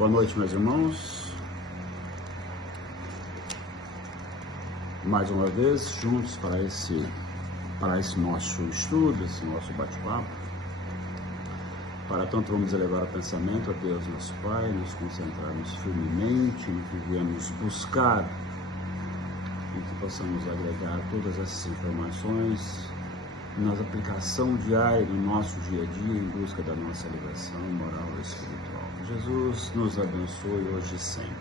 Boa noite, meus irmãos. Mais uma vez, juntos para esse nosso estudo, esse nosso bate-papo. Para tanto, vamos elevar o pensamento a Deus, nosso Pai, nos concentrarmos firmemente no que viemos buscar e que possamos agregar todas essas informações na aplicação diária do nosso dia a dia em busca da nossa elevação moral e espiritual. Jesus nos abençoe hoje e sempre.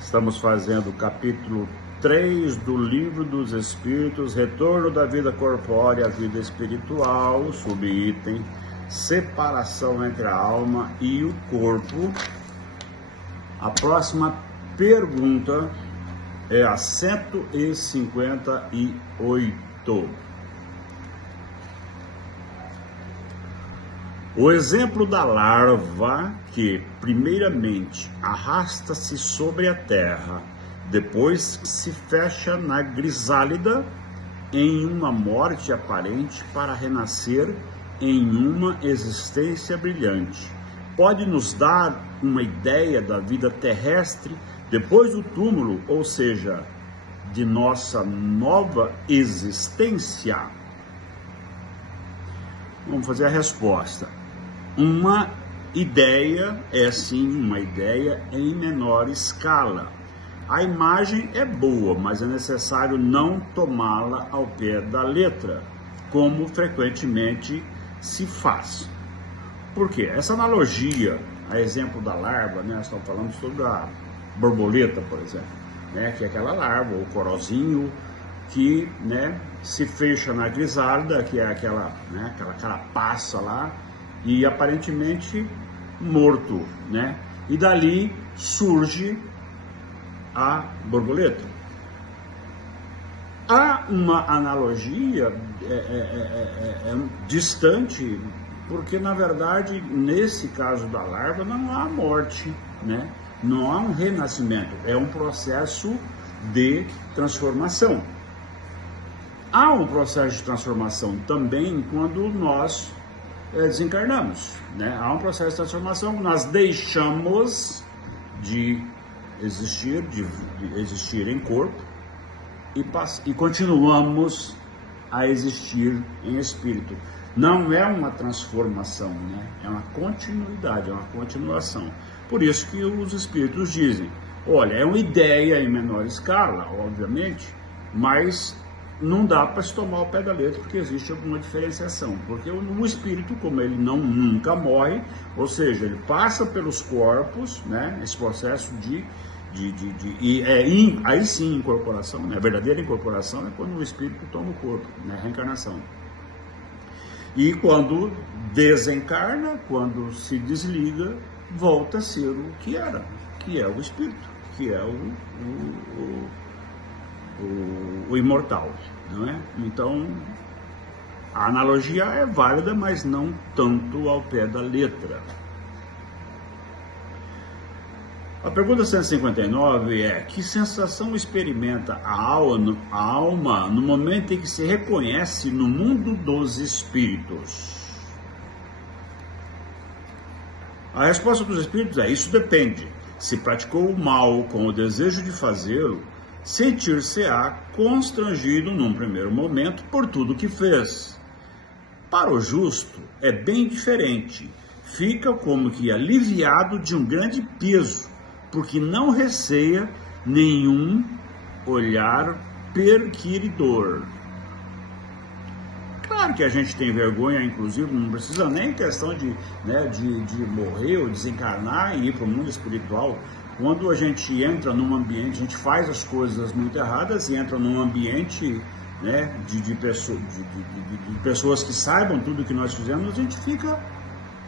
Estamos fazendo o capítulo 3 do Livro dos Espíritos, Retorno da Vida Corpórea à Vida Espiritual, subitem Separação entre a Alma e o Corpo. A próxima pergunta é a 158. O exemplo da larva que, primeiramente, arrasta-se sobre a terra, depois se fecha na crisálida em uma morte aparente para renascer em uma existência brilhante, pode nos dar uma ideia da vida terrestre depois do túmulo, ou seja, de nossa nova existência? Vamos fazer a resposta. Uma ideia é sim uma ideia em menor escala. A imagem é boa, mas é necessário não tomá-la ao pé da letra, como frequentemente se faz. Por quê? Essa analogia, a exemplo da larva, né? Nós estamos falando sobre a borboleta, por exemplo, né? Que é aquela larva, o corozinho, que, né, se fecha na crisálida, que é aquela, né, aquela carapaça lá, e aparentemente morto, né? E dali surge a borboleta. Há uma analogia distante, porque na verdade, nesse caso da larva, não há morte, né? Não há um renascimento, é um processo de transformação. Há um processo de transformação também quando nós desencarnamos, né? Há um processo de transformação, nós deixamos de existir em corpo e continuamos a existir em espírito. Não é uma transformação, né? É uma continuidade, é uma continuação. Por isso que os espíritos dizem, olha, é uma ideia em menor escala, obviamente, mas não dá para se tomar ao pé da letra, porque existe alguma diferenciação. Porque o espírito, como ele nunca morre, ou seja, ele passa pelos corpos, né? Esse processo aí sim, incorporação, né? A verdadeira incorporação é quando o espírito toma o corpo, né? Reencarnação. E quando desencarna, quando se desliga, volta a ser o que era, que é o espírito, que é o imortal, não é? Então, a analogia é válida, mas não tanto ao pé da letra. A pergunta 159 é: que sensação experimenta a alma no momento em que se reconhece no mundo dos espíritos? A resposta dos espíritos é: isso depende. Se praticou o mal com o desejo de fazê-lo, sentir-se-á constrangido num primeiro momento por tudo que fez. Para o justo é bem diferente. Fica como que aliviado de um grande peso, porque não receia nenhum olhar perquiridor. Claro que a gente tem vergonha, inclusive, não precisa nem questão de morrer ou desencarnar e ir para o mundo espiritual. Quando a gente entra num ambiente, a gente faz as coisas muito erradas e entra num ambiente, né, de pessoas que saibam tudo o que nós fizemos, a gente fica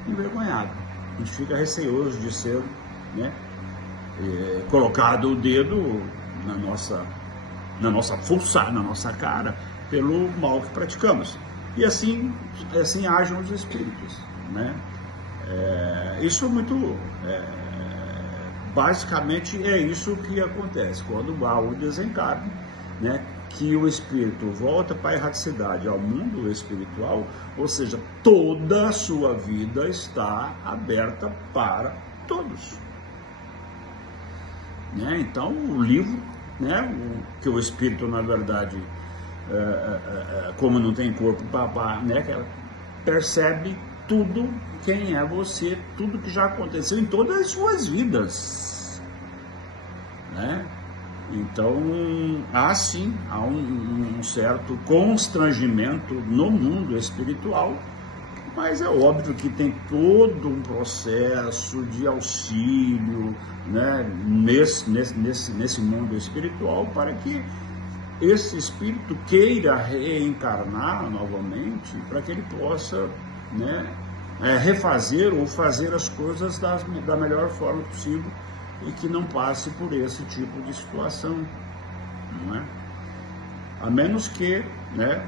envergonhado, a gente fica receoso de ser, né, colocado o dedo na nossa fuça, na nossa cara, pelo mal que praticamos. E assim agem os espíritos, né? Isso é muito... basicamente é isso que acontece quando há o desencarne, né? que o espírito volta para a erraticidade, ao mundo espiritual, ou seja, toda a sua vida está aberta para todos. Né? Então, o livro, né, que o espírito, na verdade, como não tem corpo, né, percebe tudo quem é você, tudo que já aconteceu em todas as suas vidas. Né? Então, sim, há um certo constrangimento no mundo espiritual, mas é óbvio que tem todo um processo de auxílio, né, nesse mundo espiritual, para que esse espírito queira reencarnar novamente, para que ele possa, né, refazer ou fazer as coisas da melhor forma possível e que não passe por esse tipo de situação, não é? A menos que, né,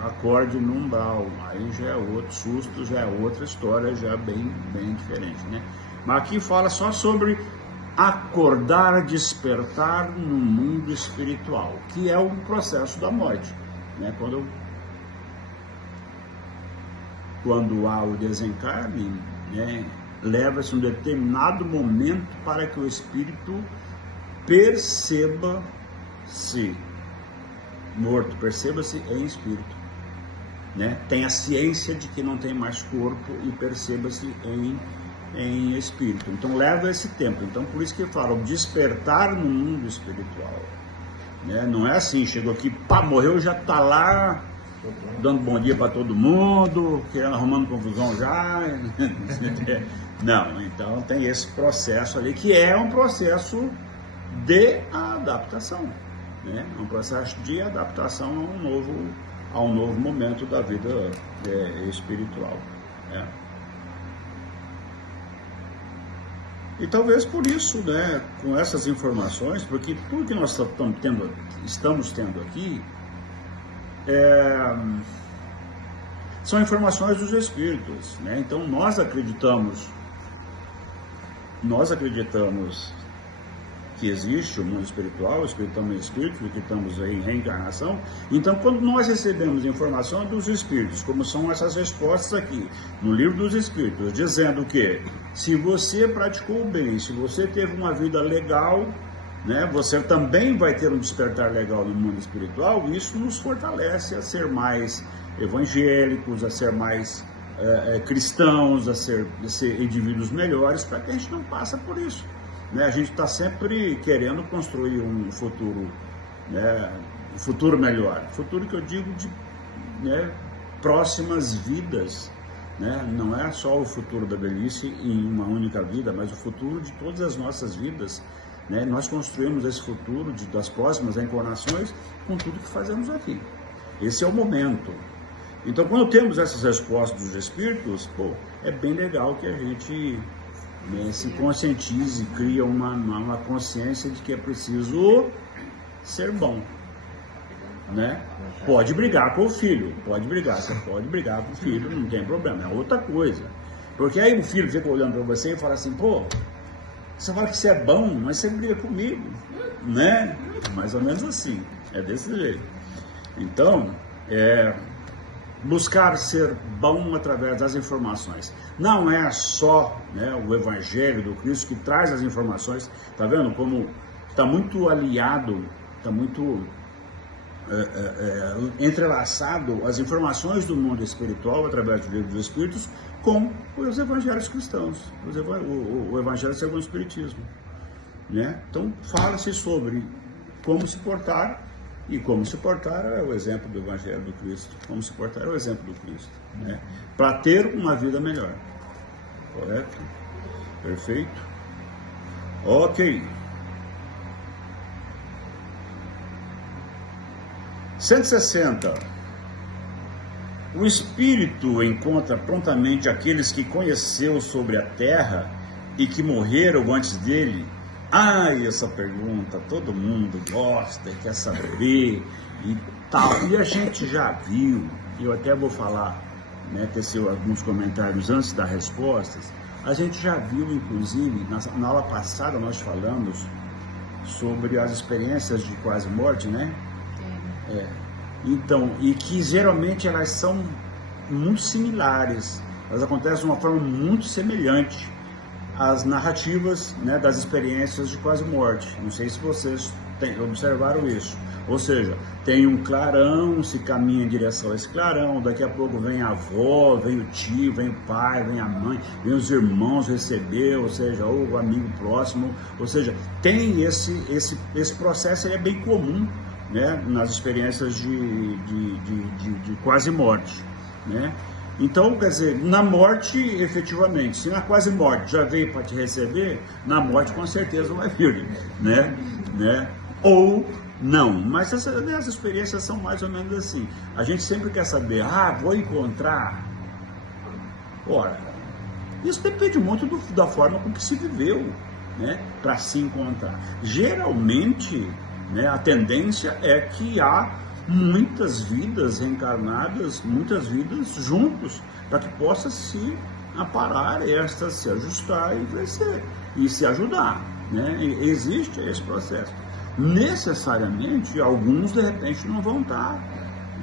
acorde no umbral, aí já é outro susto, já é outra história, já bem diferente, né? Mas aqui fala só sobre acordar, despertar no mundo espiritual, que é o processo da morte, né? Quando há o desencarne, né, leva-se um determinado momento para que o espírito perceba-se morto, perceba-se em espírito, né? Tem a ciência de que não tem mais corpo e perceba-se em espírito. Então leva esse tempo. Então por isso que falam despertar no mundo espiritual, né? Não é assim, chegou aqui, pá, morreu, já está lá dando bom dia para todo mundo, querendo, arrumando confusão já. Não, então tem esse processo ali, que é um processo de adaptação, né? Um processo de adaptação a um novo momento da vida espiritual, né? E talvez por isso, né, com essas informações, porque tudo que nós estamos tendo aqui são informações dos espíritos, né? Então nós acreditamos que existe o mundo espiritual, acreditamos em espírito, acreditamos em reencarnação. Então, quando nós recebemos informação dos espíritos, como são essas respostas aqui no livro dos espíritos, dizendo que se você praticou bem, se você teve uma vida legal, né, você também vai ter um despertar legal no mundo espiritual, isso nos fortalece a ser mais evangélicos, a ser mais cristãos, a ser indivíduos melhores, para que a gente não passe por isso. Né? A gente está sempre querendo construir um futuro, né, um futuro melhor. Futuro que eu digo de, né, próximas vidas. Né? Não é só o futuro da velhice em uma única vida, mas o futuro de todas as nossas vidas. Né? Nós construímos esse futuro das próximas encarnações com tudo que fazemos aqui. Esse é o momento. Então, quando temos essas respostas dos espíritos, é bem legal que a gente, né, se conscientize, cria uma consciência de que é preciso ser bom. Né? Pode brigar com o filho, você pode brigar com o filho, não tem problema, é outra coisa. Porque aí o filho fica olhando para você e fala assim, você fala que você é bom, mas você briga comigo, né? Mais ou menos assim, é desse jeito. Então, buscar ser bom através das informações. Não é só, né, o Evangelho do Cristo que traz as informações, tá vendo como está muito aliado, está muito entrelaçado as informações do mundo espiritual através do livro dos Espíritos com os evangelhos cristãos, o Evangelho segundo o Espiritismo, né? Então fala-se sobre como se portar, e como se portar é o exemplo do Evangelho do Cristo, como se portar é o exemplo do Cristo, né? Para ter uma vida melhor, correto? Perfeito? Ok. 160. O Espírito encontra prontamente aqueles que conheceu sobre a terra e que morreram antes dele. Essa pergunta todo mundo gosta, quer saber e tal. E a gente já viu, eu até vou falar, né, tecer alguns comentários antes das respostas. A gente já viu, inclusive, na aula passada nós falamos sobre as experiências de quase morte, né? Então, e que geralmente elas são muito similares, elas acontecem de uma forma muito semelhante às narrativas, né, das experiências de quase morte. Não sei se vocês observaram isso. Ou seja, tem um clarão, se caminha em direção a esse clarão, daqui a pouco vem a avó, vem o tio, vem o pai, vem a mãe, vem os irmãos receber, ou seja, ou o amigo próximo, ou seja, tem esse processo, ele é bem comum, né, nas experiências de quase morte, né? Então, quer dizer, na morte, efetivamente, se na quase morte já veio para te receber, na morte com certeza vai vir, né? Ou não, mas essas experiências são mais ou menos assim. A gente sempre quer saber, vou encontrar. Ora, isso depende muito da forma com que se viveu, né, para se encontrar. Geralmente, né, a tendência é que há muitas vidas reencarnadas, muitas vidas juntos, para que possa se aparar estas, se ajustar e crescer, e se ajudar, né? Existe esse processo. Necessariamente, alguns de repente não vão estar,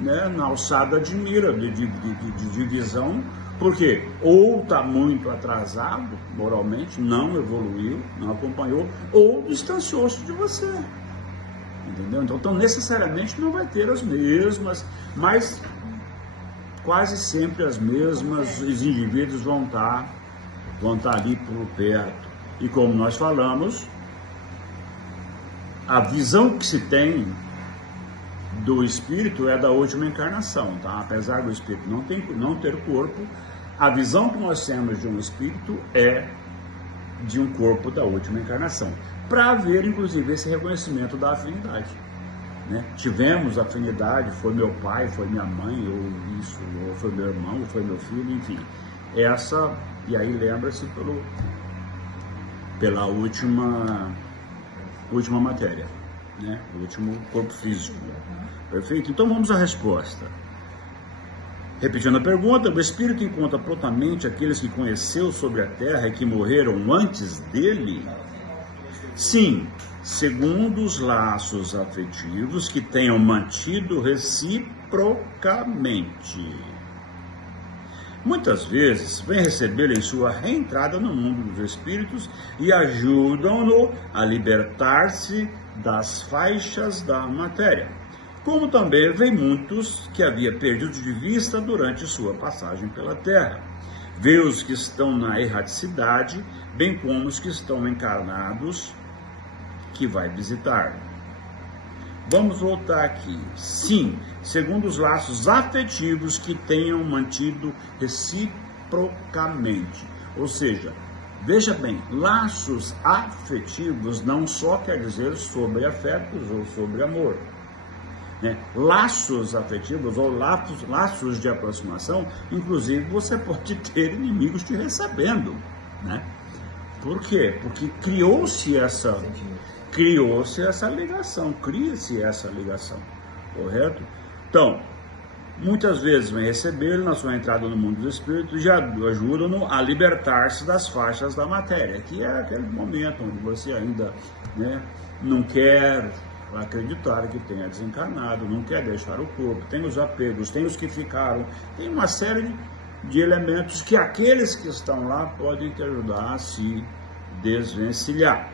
né, na alçada de mira, de visão, porque ou está muito atrasado moralmente, não evoluiu, não acompanhou, ou distanciou-se de você. Entendeu? Então, necessariamente não vai ter as mesmas, mas quase sempre as mesmas, os indivíduos vão estar ali por perto. E como nós falamos, a visão que se tem do espírito é da última encarnação, tá? Apesar do espírito não ter corpo, a visão que nós temos de um espírito é de um corpo da última encarnação, para haver inclusive esse reconhecimento da afinidade, né? Tivemos afinidade, foi meu pai, foi minha mãe, ou foi meu irmão, ou foi meu filho, enfim, e aí lembra-se pela última matéria, né? O último corpo físico. Perfeito? Então vamos à resposta. Repetindo a pergunta, o espírito encontra prontamente aqueles que conheceu sobre a terra e que morreram antes dele? Sim, segundo os laços afetivos que tenham mantido reciprocamente. Muitas vezes vem recebê-lo em sua reentrada no mundo dos espíritos e ajudam-no a libertar-se das faixas da matéria. Como também vem muitos que havia perdido de vista durante sua passagem pela Terra. Vê os que estão na erraticidade, bem como os que estão encarnados, que vai visitar. Vamos voltar aqui. Sim, segundo os laços afetivos que tenham mantido reciprocamente. Ou seja, veja bem, laços afetivos não só quer dizer sobre afetos ou sobre amor, né? Laços afetivos ou laços de aproximação, inclusive você pode ter inimigos te recebendo, né? Por quê? Porque criou-se essa ligação, cria-se essa ligação, correto? Então, muitas vezes vem receber na sua entrada no mundo do espírito e já ajudam-no a libertar-se das faixas da matéria, que é aquele momento onde você ainda, né, não quer acreditar que tenha desencarnado, não quer deixar o corpo, tem os apegos, tem os que ficaram, tem uma série de elementos que aqueles que estão lá podem te ajudar a se desvencilhar.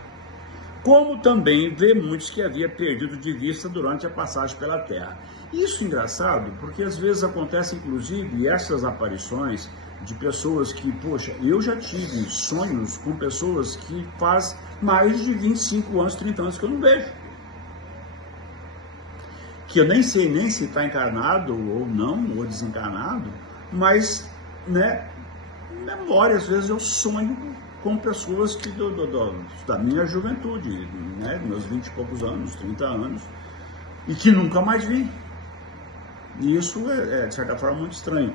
Como também vê muitos que havia perdido de vista durante a passagem pela Terra. Isso é engraçado, porque às vezes acontece inclusive essas aparições de pessoas que, poxa, eu já tive sonhos com pessoas que faz mais de 25 anos, 30 anos que eu não vejo. Que eu nem sei se está encarnado ou não, ou desencarnado, mas, né, memória, às vezes eu sonho com pessoas que da minha juventude, né, meus 20 e poucos anos, 30 anos, e que nunca mais vi. E isso é de certa forma, muito estranho.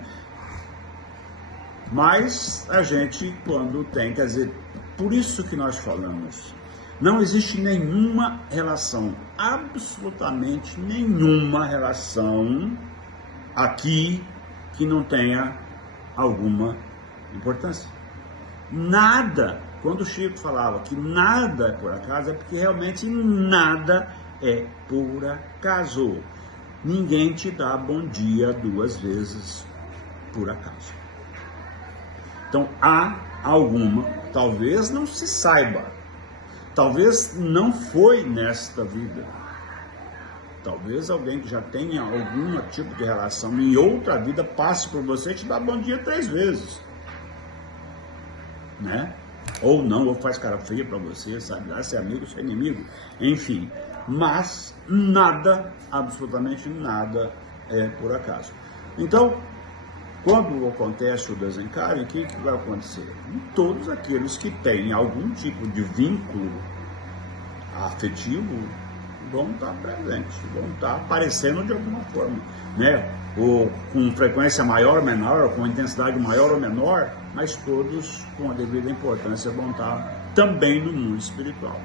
Mas a gente, quando tem, quer dizer, por isso que nós falamos, não existe nenhuma relação, absolutamente nenhuma relação aqui que não tenha alguma importância. Nada, quando o Chico falava que nada é por acaso, é porque realmente nada é por acaso. Ninguém te dá bom dia 2 vezes por acaso. Então há alguma, talvez não se saiba, talvez não foi nesta vida, talvez alguém que já tenha algum tipo de relação em outra vida passe por você e te dá bom dia 3 vezes, né? Ou não, ou faz cara feia para você, sabe lá, se é amigo, se é inimigo, enfim. Mas nada, absolutamente nada é por acaso. Então, quando acontece o desencarne, o que vai acontecer? Todos aqueles que têm algum tipo de vínculo afetivo vão estar presentes, vão estar aparecendo de alguma forma, né? Ou com frequência maior ou menor, com intensidade maior ou menor, mas todos com a devida importância vão estar também no mundo espiritual.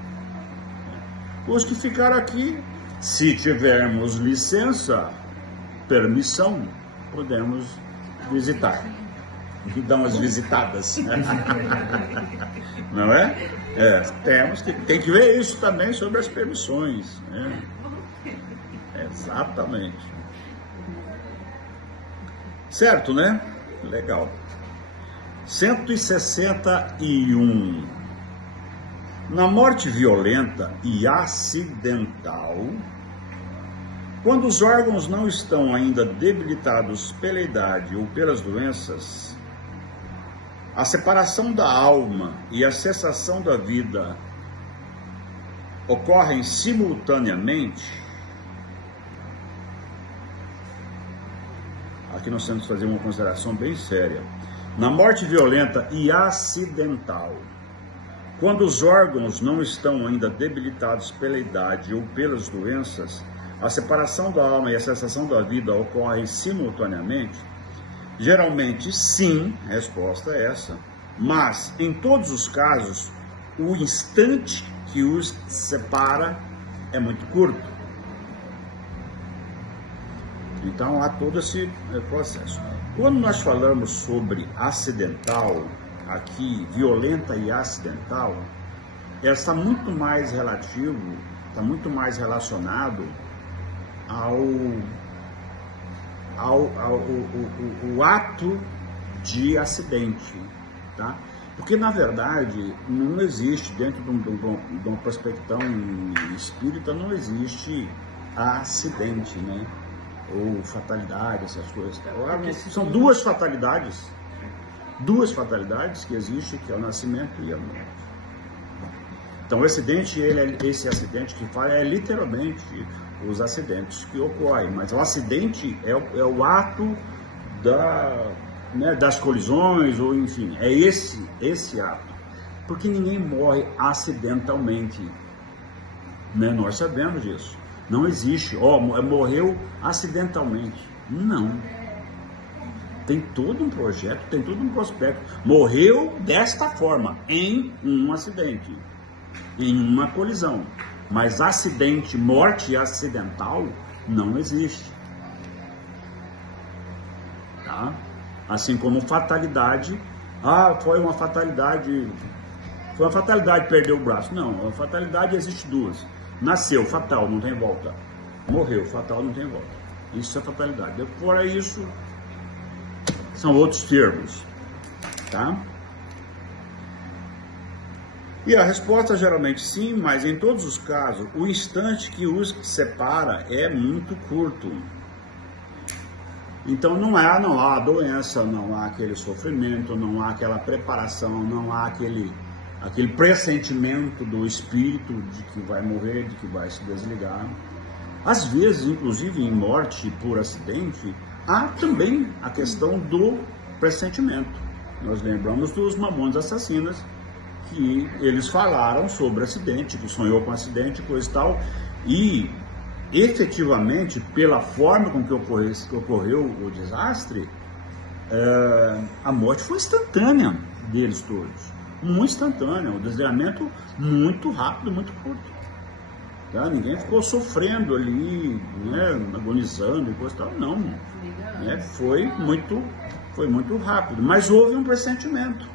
Os que ficaram aqui, se tivermos licença, permissão, podemos visitar e dar umas visitadas. Não é? Tem que ver isso também sobre as permissões, né? Exatamente. Certo, né? Legal. 161. Na morte violenta e acidental, quando os órgãos não estão ainda debilitados pela idade ou pelas doenças, a separação da alma e a cessação da vida ocorrem simultaneamente. Aqui nós temos que fazer uma consideração bem séria. Na morte violenta e acidental, quando os órgãos não estão ainda debilitados pela idade ou pelas doenças, a separação da alma e a cessação da vida ocorrem simultaneamente? Geralmente sim, a resposta é essa. Mas, em todos os casos, o instante que os separa é muito curto. Então há todo esse processo. Quando nós falamos sobre acidental, aqui, violenta e acidental, está muito mais relativo, está muito mais relacionado ao ato de acidente, tá? Porque, na verdade, não existe, dentro de uma perspectiva espírita, não existe acidente, né? Ou fatalidade, essas coisas. São duas fatalidades que existem, que é o nascimento e a morte. Então, o acidente, esse acidente que fala é literalmente os acidentes que ocorrem, mas o acidente é o ato das colisões, ou enfim, é esse ato. Porque ninguém morre acidentalmente, né? Nós sabemos disso. Não existe, morreu acidentalmente. Não. Tem todo um projeto, tem todo um prospecto. Morreu desta forma, em um acidente, em uma colisão. Mas acidente, morte acidental, não existe. Tá? Assim como fatalidade. Foi uma fatalidade perder o braço. Não, a fatalidade existe duas. Nasceu, fatal, não tem volta. Morreu, fatal, não tem volta. Isso é fatalidade. Fora isso, são outros termos. Tá? E a resposta geralmente sim, mas em todos os casos, o instante que os separa é muito curto. Então não há doença, não há aquele sofrimento, não há aquela preparação, não há aquele pressentimento do espírito de que vai morrer, de que vai se desligar. Às vezes, inclusive em morte por acidente, há também a questão do pressentimento. Nós lembramos dos Mamonas Assassinas, que eles falaram sobre acidente, que sonhou com acidente, coisa e tal, e efetivamente, pela forma com que ocorreu o desastre, a morte foi instantânea deles todos. Muito instantânea, um desligamento muito rápido, muito curto. Tá? Ninguém ficou sofrendo ali, né, agonizando e coisa e tal, não. Né? Foi muito rápido, mas houve um pressentimento.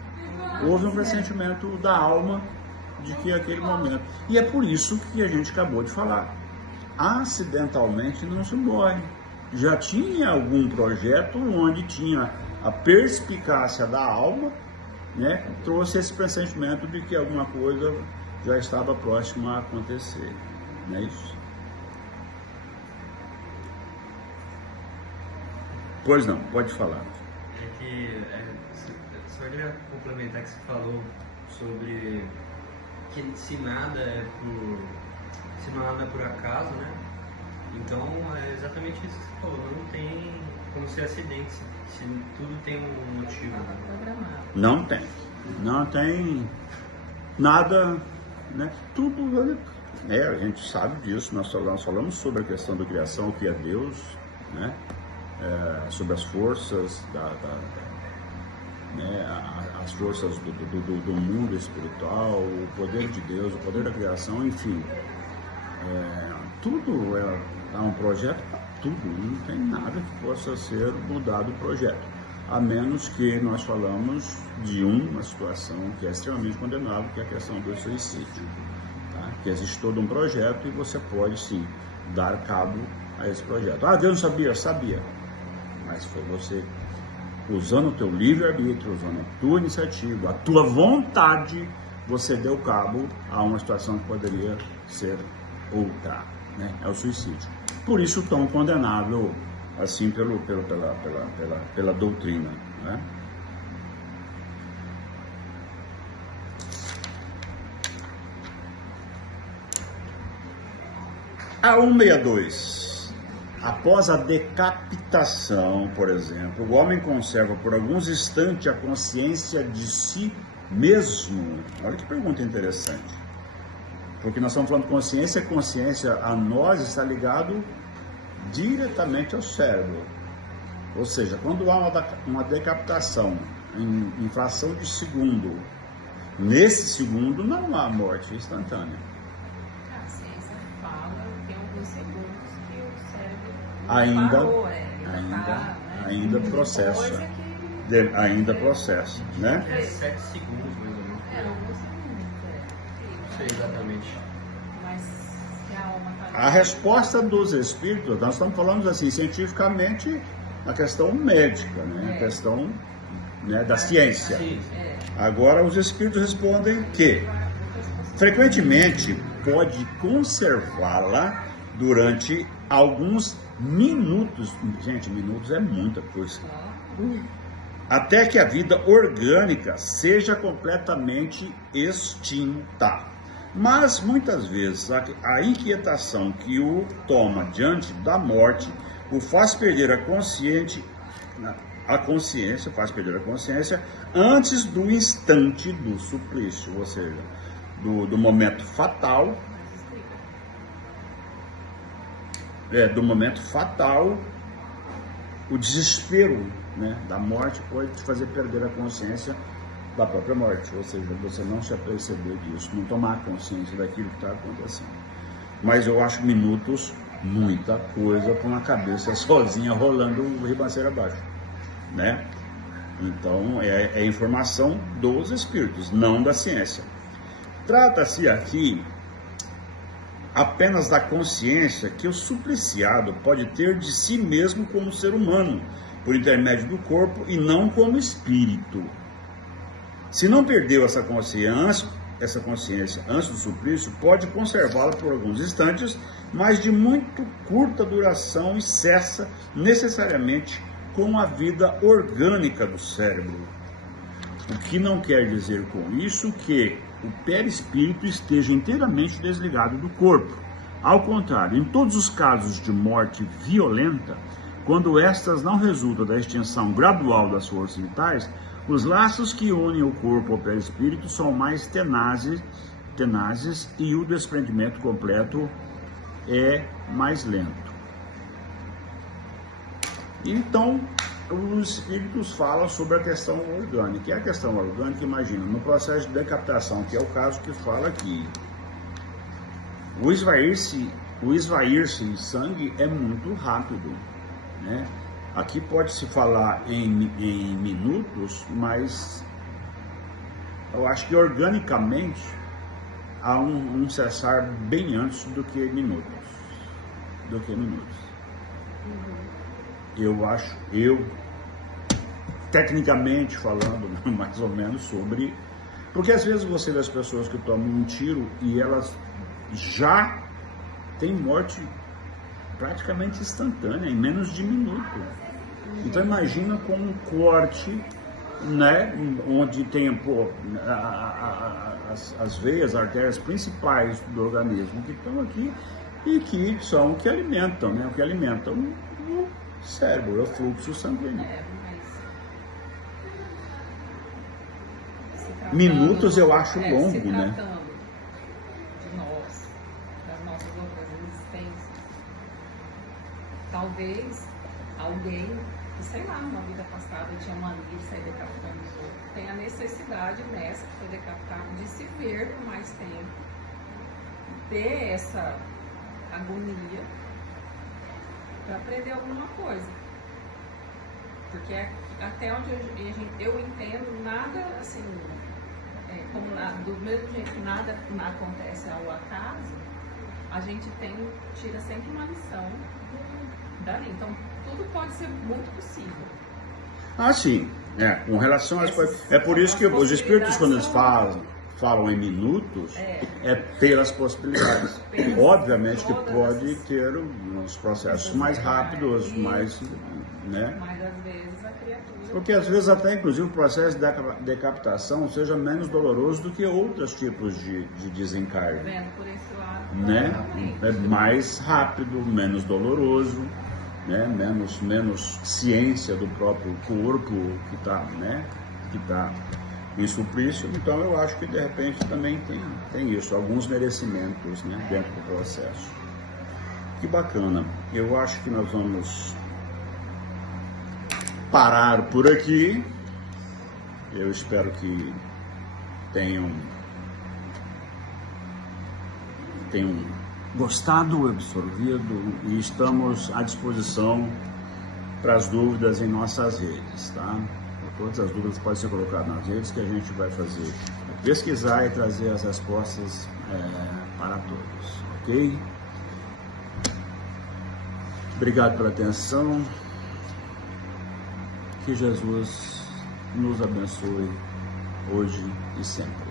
Houve um pressentimento da alma de que aquele momento. E é por isso que a gente acabou de falar. acidentalmente não se morre. Já tinha algum projeto onde tinha a perspicácia da alma, né, trouxe esse pressentimento de que alguma coisa já estava próxima a acontecer, não é isso? Pois não, pode falar. Só queria complementar que você falou sobre que se nada é por acaso, né? Então é exatamente isso que você falou, não tem como ser acidente, se tudo tem um motivo. Não tem nada, né? Tudo, a gente sabe disso, nós falamos sobre a questão da criação, o que é Deus, né? Sobre as forças as forças do mundo espiritual, o poder de Deus, o poder da criação, enfim, tudo é um projeto para tudo, não tem nada que possa ser mudado o projeto, a menos que nós falamos de uma situação que é extremamente condenável, que é a questão do suicídio, tá? Que existe todo um projeto e você pode sim dar cabo a esse projeto. Ah, Deus não sabia? Sabia, mas foi você usando o teu livre-arbítrio, usando a tua iniciativa, a tua vontade, você deu cabo a uma situação que poderia ser outra, né? É o suicídio. Por isso tão condenável assim pela doutrina, né? A 162. Após a decapitação, por exemplo, o homem conserva por alguns instantes a consciência de si mesmo. Olha que pergunta interessante. Porque nós estamos falando de consciência, consciência a nós está ligado diretamente ao cérebro. Ou seja, quando há uma decapitação em fração de segundo, nesse segundo não há morte instantânea. A ciência fala que em alguns segundos que o cérebro ainda processa. Ainda processa, né? 7 segundos, mais ou menos. Alguns segundos, Não sei exatamente. Mas se a alma está... A resposta dos espíritos, nós estamos falando assim, cientificamente, a questão médica, né? A questão, né, da ciência. Agora, os espíritos respondem que, frequentemente, pode conservá-la durante alguns minutos. Gente, minutos é muita coisa. Até que a vida orgânica seja completamente extinta. Mas, muitas vezes, a inquietação que o toma diante da morte o faz perder a consciência antes do instante do suplício, ou seja, do momento fatal. Do momento fatal, o desespero, né, da morte pode te fazer perder a consciência da própria morte, ou seja, você não se aperceber disso, não tomar consciência daquilo que está acontecendo. Mas eu acho minutos muita coisa com a cabeça sozinha rolando o ribanceiro abaixo, né? Então é informação dos espíritos, não da ciência. Trata-se aqui apenas da consciência que o supliciado pode ter de si mesmo como ser humano, por intermédio do corpo e não como espírito. Se não perdeu essa consciência antes do suplício, pode conservá-la por alguns instantes, mas de muito curta duração e cessa necessariamente com a vida orgânica do cérebro. O que não quer dizer com isso que o perispírito esteja inteiramente desligado do corpo. Ao contrário, em todos os casos de morte violenta, quando estas não resultam da extinção gradual das forças vitais, os laços que unem o corpo ao perispírito são mais tenazes e o desprendimento completo é mais lento. Então, os espíritos falam sobre a questão orgânica. E a questão orgânica, imagina, no processo de decapitação, que é o caso que fala aqui, o esvair-se em sangue é muito rápido, né? Aqui pode-se falar em minutos, mas eu acho que organicamente há um cessar bem antes do que minutos. do que minutos. Uhum. Eu tecnicamente falando, mais ou menos sobre... Porque às vezes você vê as pessoas que tomam um tiro e elas já têm morte praticamente instantânea, em menos de minuto. Então imagina com um corte, né, onde tem as veias, as artérias principais do organismo que estão aqui e que são o que alimentam, né, o que alimentam o cérebro, o fluxo sanguíneo. Minutos eu acho longo, se né? tratando de nós, das nossas outras existências, talvez alguém que, sei lá, numa vida passada tinha mania de sair decapitando os outros, tem a necessidade nessa que foi decapitado de se ver por mais tempo, ter essa agonia para aprender alguma coisa. Porque até onde eu entendo, nada assim, do mesmo jeito que nada acontece ao acaso, a gente tira sempre uma lição dali. Então, tudo pode ser muito possível. Ah, sim. Com relação às coisas. É por isso que os espíritos, quando eles falam em minutos, é pelas possibilidades. Obviamente que pode ter uns processos mais rápidos, mais, né? Mas às vezes a criatura... Porque às vezes até inclusive o processo de decapitação seja menos doloroso do que outros tipos de desencarne. Vendo por esse lado, né? É mais rápido, menos doloroso, né? Menos ciência do próprio corpo que está, né? Em suplício. Então eu acho que de repente também tem isso, alguns merecimentos, né? Dentro do processo. Que bacana. Eu acho que nós vamos parar por aqui. Eu espero que tenham gostado, absorvido, e estamos à disposição para as dúvidas em nossas redes, tá? Todas as dúvidas podem ser colocadas nas redes, que a gente vai fazer, pesquisar e trazer as respostas para todos, ok? Obrigado pela atenção. Que Jesus nos abençoe hoje e sempre.